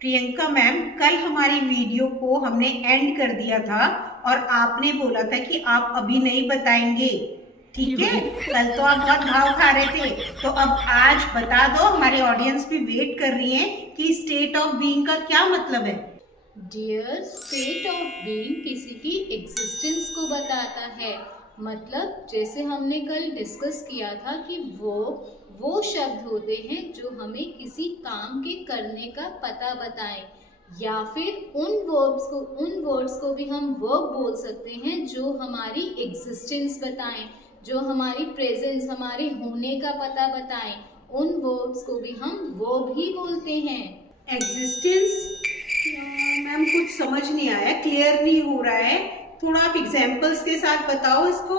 Priyanka ma'am, कल हमारी video को हमने एंड कर दिया था और आपने बोला था कि आप अभी नहीं बताएंगे। ठीक है, कल तो आप बहुत घाव खा रहे थे, तो अब आज बता दो। हमारे ऑडियंस भी वेट कर रही है कि स्टेट ऑफ बीइंग का क्या मतलब है। डियर, स्टेट ऑफ बीइंग किसी की एग्जिस्टेंस को बताता है। मतलब जैसे हमने कल डिस्कस किया था कि वो शब्द होते हैं जो हमें किसी काम के करने का पता बताएं, या फिर उन वर्ड्स को भी हम वर्ब बोल सकते हैं जो हमारी एग्जिस्टेंस बताएं, जो हमारी प्रेजेंस, हमारे होने का पता बताएं। उन वर्ड्स को भी हम वर्ब ही बोलते हैं। एग्जिस्टेंस मैम कुछ समझ नहीं आया, क्लियर नहीं हो रहा है, थोड़ा आप एग्जाम्पल्स के साथ बताओ इसको।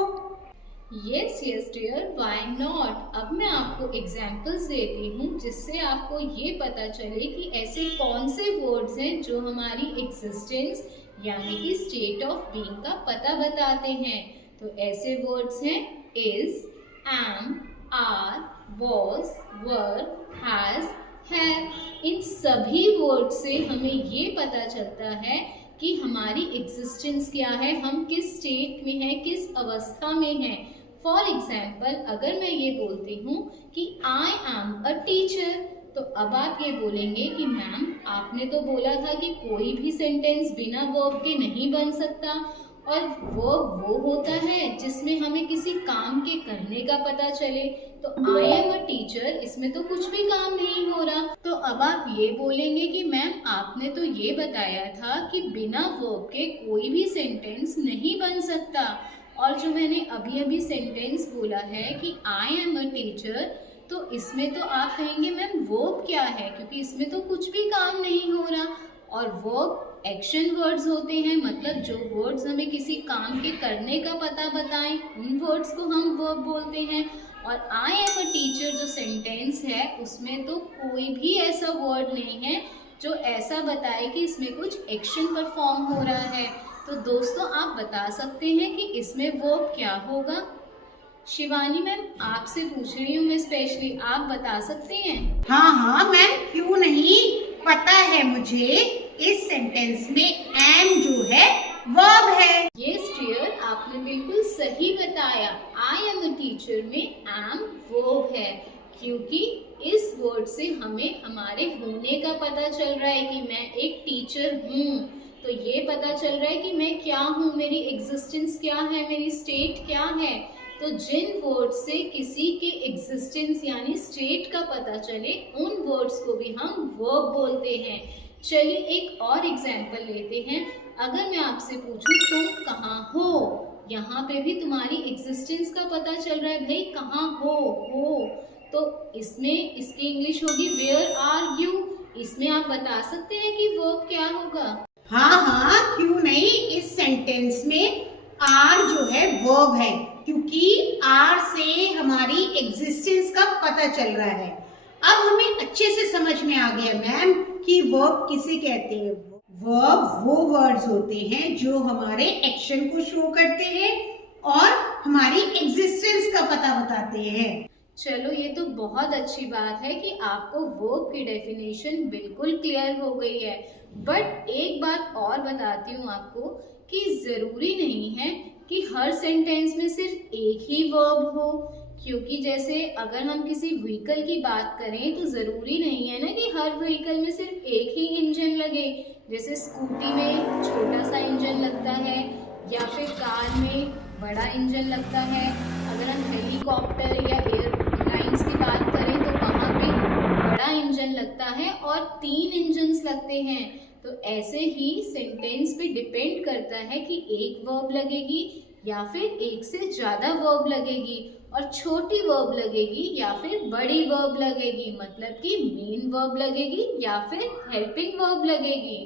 Yes dear, why not. अब मैं आपको एग्जाम्पल्स देती हूँ जिससे आपको ये पता चले कि ऐसे कौन से वर्ड्स हैं जो हमारी एग्जिस्टेंस यानी कि स्टेट ऑफ बीइंग का पता बताते हैं। तो ऐसे वर्ड्स हैं is, am, are, was, were, has, have. इन सभी वर्ड से हमें ये पता चलता है कि हमारी एग्जिस्टेंस क्या है, हम किस स्टेट में हैं, किस अवस्था में हैं। फॉर एग्जाम्पल, अगर मैं ये बोलती हूँ कि आई एम अ टीचर, तो अब आप ये बोलेंगे कि मैम आपने तो बोला था कि कोई भी सेंटेंस बिना वर्ब के नहीं बन सकता, और वर्ब वो होता है जिसमें हमें किसी काम के करने का पता चले। तो आई एम अ टीचर, इसमें तो कुछ भी काम नहीं हो रहा। तो अब आप ये बोलेंगे कि मैम आपने तो ये बताया था कि बिना वर्ब के कोई भी सेंटेंस नहीं बन सकता, और जो मैंने अभी अभी सेंटेंस बोला है कि आई एम अ टीचर, तो इसमें तो आप कहेंगे मैम वर्ब क्या है, क्योंकि इसमें तो कुछ भी काम नहीं हो रहा। और वर्ब एक्शन वर्ड्स होते हैं, मतलब जो वर्ड्स हमें किसी काम के करने का पता बताएं, उन वर्ड्स को हम वर्ब बोलते हैं। और आई एम अ टीचर जो सेंटेंस है उसमें तो कोई भी ऐसा वर्ड नहीं है जो ऐसा बताए कि इसमें कुछ एक्शन परफॉर्म हो रहा है। तो दोस्तों, आप बता सकते हैं कि इसमें वर्ब क्या होगा। शिवानी मैम, आपसे पूछ रही हूँ मैं स्पेशली, आप बता सकते हैं? हाँ मैम, क्यों नहीं, पता है मुझे। इस सेंटेंस में एम जो है वर्ब है। यस डियर, आपने बिल्कुल सही बताया। आई एम अ टीचर में एम वर्ब है, क्योंकि इस वर्ड से हमें हमारे होने का पता चल रहा है कि मैं एक टीचर हूँ। तो ये पता चल रहा है कि मैं क्या हूँ, मेरी एग्जिस्टेंस क्या है, मेरी स्टेट क्या है। तो जिन वर्ड से किसी के एग्जिस्टेंस यानी स्टेट का पता चले, उन वर्ड्स को भी हम वर्ब बोलते हैं। चलिए एक और एग्जाम्पल लेते हैं। अगर मैं आपसे पूछूं तुम कहाँ हो, यहाँ पे भी तुम्हारी एग्जिस्टेंस का पता चल रहा है, भाई कहाँ हो। तो इसमें इसकी इंग्लिश होगी वेयर आर यू। इसमें आप बता सकते हैं कि वर्ब क्या होगा? हाँ, क्यों नहीं। इस सेंटेंस में आर जो है वर्ब है, क्योंकि आर से हमारी एग्जिस्टेंस का पता चल रहा है। अब हमें अच्छे से समझ में आ गया मैम कि वर्ब किसे कहते हैं। वर्ब वो वर्ड्स होते हैं जो हमारे एक्शन को शो करते हैं और हमारी एग्जिस्टेंस का पता बताते हैं। चलो, ये तो बहुत अच्छी बात है कि आपको वर्ब की डेफिनेशन बिल्कुल क्लियर हो गई है। बट एक बात और बताती हूँ आपको कि ज़रूरी नहीं है कि हर सेंटेंस में सिर्फ एक ही वर्ब हो, क्योंकि जैसे अगर हम किसी व्हीकल की बात करें तो ज़रूरी नहीं है ना कि हर व्हीकल में सिर्फ एक ही इंजन लगे। जैसे स्कूटी में छोटा सा इंजन लगता है, या फिर कार में बड़ा इंजन लगता है। अगर हम हेलीकॉप्टर या एयरलाइंस की बात करें तो वहाँ पे बड़ा इंजन लगता है और 3 इंजन्स लगते हैं। तो ऐसे ही सेंटेंस पे डिपेंड करता है कि एक वर्ब लगेगी या फिर एक से ज़्यादा वर्ब लगेगी, और छोटी वर्ब लगेगी या फिर बड़ी वर्ब लगेगी, मतलब कि मेन वर्ब लगेगी या फिर हेल्पिंग वर्ब लगेगी।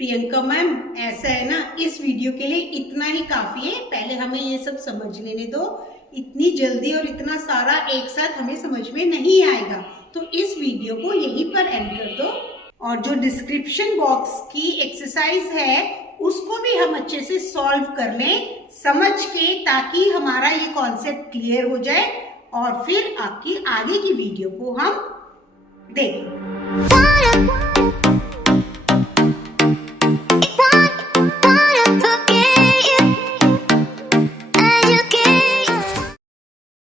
प्रियंका मैम, ऐसा है ना, इस वीडियो के लिए इतना ही काफी है। पहले हमें ये सब समझ लेने दो। इतनी जल्दी और इतना सारा एक साथ हमें समझ में नहीं आएगा, तो इस वीडियो को यहीं पर एंड कर दो। और जो डिस्क्रिप्शन बॉक्स की एक्सरसाइज है उसको भी हम अच्छे से सॉल्व कर लें समझ के, ताकि हमारा ये कॉन्सेप्ट क्लियर हो जाए और फिर आपकी आगे की वीडियो को हम देखें।